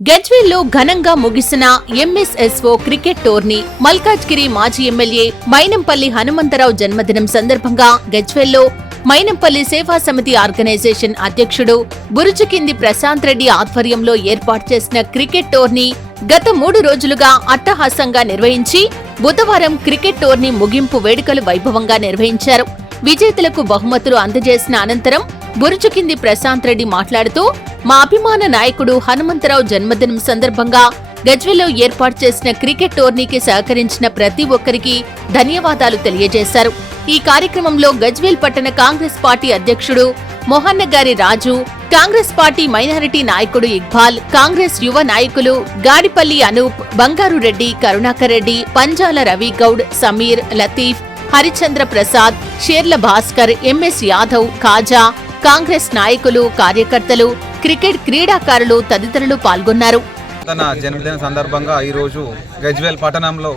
గజ్వేల్లో ఘనంగా ముగిసిన MSSO cricket tourney Malkajgiri మాజీ ఎమ్మెల్యే మైనంపల్లి హనుమంతరావు జన్మదినం సందర్భంగా గజ్వేల్లో మైనంపల్లి సేవా సమితి ఆర్గనైజేషన్ అధ్యక్షుడు బురుజుకింది ప్రశాంత్ రెడ్డి ఆధ్వర్యంలో ఏర్పాటు చేసిన క్రికెట్ టోర్నీ గత 3 రోజులుగా అట్టహాసంగా నిర్వహించి బుధవారం క్రికెట్ టోర్నీ ముగింపు వేడుకలు వైభవంగా నిర్వహించారు. విజేతలకు బహుమతులు అందజేసిన అనంతరం బురుజుకింది ప్రశాంత్ రెడ్డి మాట్లాడుతూ మా అభిమాన నాయకుడు హనుమంతరావు జన్మదినం సందర్భంగా గజ్వేల్లో ఏర్పాటు చేసిన క్రికెట్ టోర్నీకి సహకరించిన ప్రతి ఒక్కరికి ధన్యవాదాలు తెలియజేశారు. ఈ కార్యక్రమంలో గజ్వేల్ పట్టణ కాంగ్రెస్ పార్టీ అధ్యక్షుడు మొహన్నగారి రాజు, కాంగ్రెస్ పార్టీ మైనారిటీ నాయకుడు ఇక్బాల్, కాంగ్రెస్ యువ నాయకులు గాడిపల్లి అనూప్, బంగారు రెడ్డి, కరుణాకర్ రెడ్డి, పంజాల రవి గౌడ్, సమీర్, లతీఫ్, హరిచంద్ర ప్రసాద్, షేర్ల భాస్కర్, ఎంఎస్ యాదవ్, కాజా, కాంగ్రెస్ నాయకులు, కార్యకర్తలు, క్రికెట్ క్రీడాకారులు తదితరులు పాల్గొన్నారు. తన జన్మదిన సందర్భంగా ఈరోజు గజ్వేల్ పట్టణంలో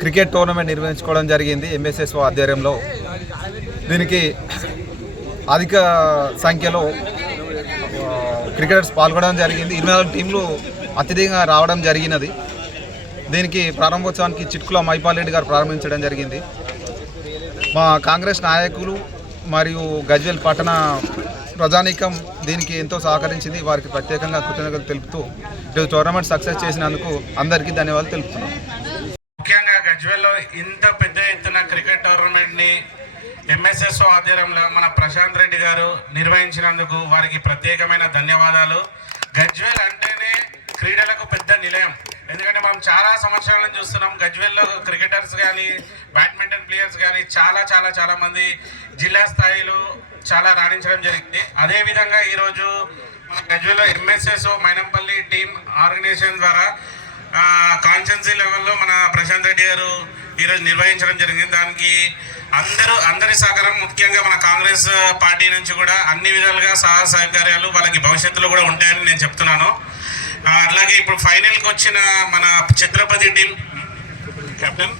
క్రికెట్ టోర్నమెంట్ నిర్వహించుకోవడం జరిగింది ఎంఎస్ఎస్ఓ ఆధ్వర్యంలో. దీనికి అధిక సంఖ్యలో క్రికెటర్స్ పాల్గొనడం జరిగింది. 24 టీంలు అత్యధికంగా రావడం జరిగినది. దీనికి ప్రారంభోత్సవానికి చిట్కుల మైపాల్ రెడ్డి గారు ప్రారంభించడం జరిగింది. మా కాంగ్రెస్ నాయకులు మరియు గజ్వేల్ పట్టణ ప్రజానీకం దీనికి ఎంతో సహకరించింది. వారికి ప్రత్యేకంగా కృతజ్ఞతలు తెలుపుతూ ఈరోజు టోర్నమెంట్ సక్సెస్ చేసినందుకు అందరికీ ధన్యవాదాలు తెలుపుతున్నాం. ముఖ్యంగా గజ్వేల్లో ఇంత పెద్ద ఎత్తున క్రికెట్ టోర్నమెంట్ని ఎంఎస్ఎస్ఓ ఆధ్వర్యంలో మన ప్రశాంత్ రెడ్డి గారు నిర్వహించినందుకు వారికి ప్రత్యేకమైన ధన్యవాదాలు. గజ్వేల్ అంటేనే క్రీడలకు పెద్ద నిలయం. ఎందుకంటే మనం చాలా సంవత్సరాల నుంచి చూస్తున్నాం గజ్వేల్లో క్రికెటర్స్ కానీ బ్యాడ్మింటన్ ప్లేయర్స్ కానీ చాలా మంది జిల్లా స్థాయిలో చాలా రాణించడం జరిగింది. అదేవిధంగా ఈరోజు మన గజ్వేల్లో ఎంఎస్ఎస్ఓ మైనంపల్లి టీం ఆర్గనైజేషన్ ద్వారా కాన్స్టిట్యున్సీ లెవెల్లో మన ప్రశాంత్ రెడ్డి గారు ఈరోజు నిర్వహించడం జరిగింది. దానికి అందరి సహకారం, ముఖ్యంగా మన కాంగ్రెస్ పార్టీ నుంచి కూడా అన్ని విధాలుగా సహకార్యాలు వాళ్ళకి భవిష్యత్తులో కూడా ఉంటాయని నేను చెప్తున్నాను. అలాగే ఇప్పుడు ఫైనల్కి వచ్చిన మన ఛత్రపతి టీం కెప్టెన్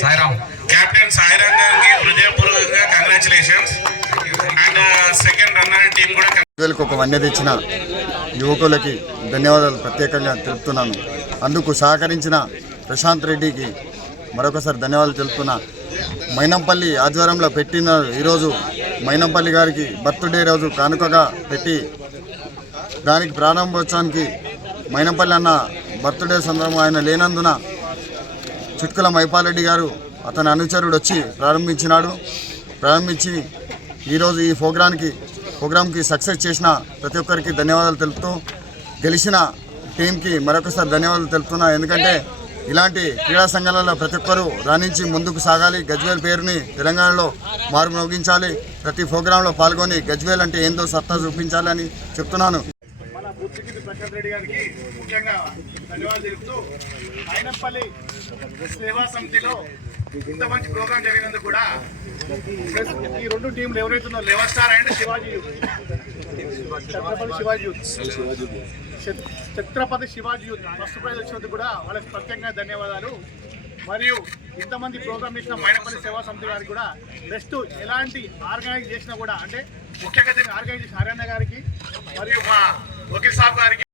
సాయిరామ్ గారికి హృదయపూర్వకంగా congratulations. And second runner team కూడా ఒక వన్య తెచ్చిన యువకులకి ధన్యవాదాలు ప్రత్యేకంగా తెలుపుతున్నాను. అందుకు సహకరించిన ప్రశాంత్ రెడ్డికి మరొకసారి ధన్యవాదాలు తెలుపుతున్నా. మైనంపల్లి ఆధ్వర్యంలో పెట్టిన ఈరోజు మైనంపల్లి గారికి బర్త్డే రోజు కానుకగా పెట్టి దానికి ప్రారంభోత్సవానికి మైనంపల్లి అన్న బర్త్డే సందర్భంగా ఆయన లేనందున చిట్కుల మైపాల్ రెడ్డి గారు అతని అనుచరుడు వచ్చి ప్రారంభించి ఈరోజు ఈ ప్రోగ్రామ్కి సక్సెస్ చేసిన ప్రతి ఒక్కరికి ధన్యవాదాలు తెలుపుతూ గెలిచిన టీంకి మరొకసారి ధన్యవాదాలు తెలుపుతున్నా. ఎందుకంటే ఇలాంటి క్రీడా సంఘాలలో ప్రతి ఒక్కరూ రాణించి ముందుకు సాగాలి. గజ్వేల్ పేరుని తెలంగాణలో మారుమోగించాలి. ప్రతి ప్రోగ్రాంలో పాల్గొని గజ్వేల్ అంటే ఏందో సత్తా చూపించాలి అని చెప్తున్నాను. ప్రశాంత్ రెడ్డి గారికి ముఖ్యంగా ధన్యవాదాలు తెలుపుతూ మైనంపల్లి సేవా సమితిలో ఇంత మంచి ప్రోగ్రాం జరిగినందుకు కూడా ఈ 2 టీంలు ఎవరైతుందో level star and Chhatrapati Shivaji youth first prize వచ్చినందుకు కూడా వాళ్ళకి ప్రత్యేకంగా ధన్యవాదాలు. మరియు ఇంతమంది ప్రోగ్రామ్ చేసిన మైనంపల్లి సేవా సమితి గారికి కూడా నెక్స్ట్ ఎలాంటి ఆర్గనైజ్ చేసినా కూడా, అంటే ముఖ్యంగా దీన్ని ఆర్గనైజ్ చేసిన హర్యానా గారికి మరియు మా వకీల్ సాబ్ గారికి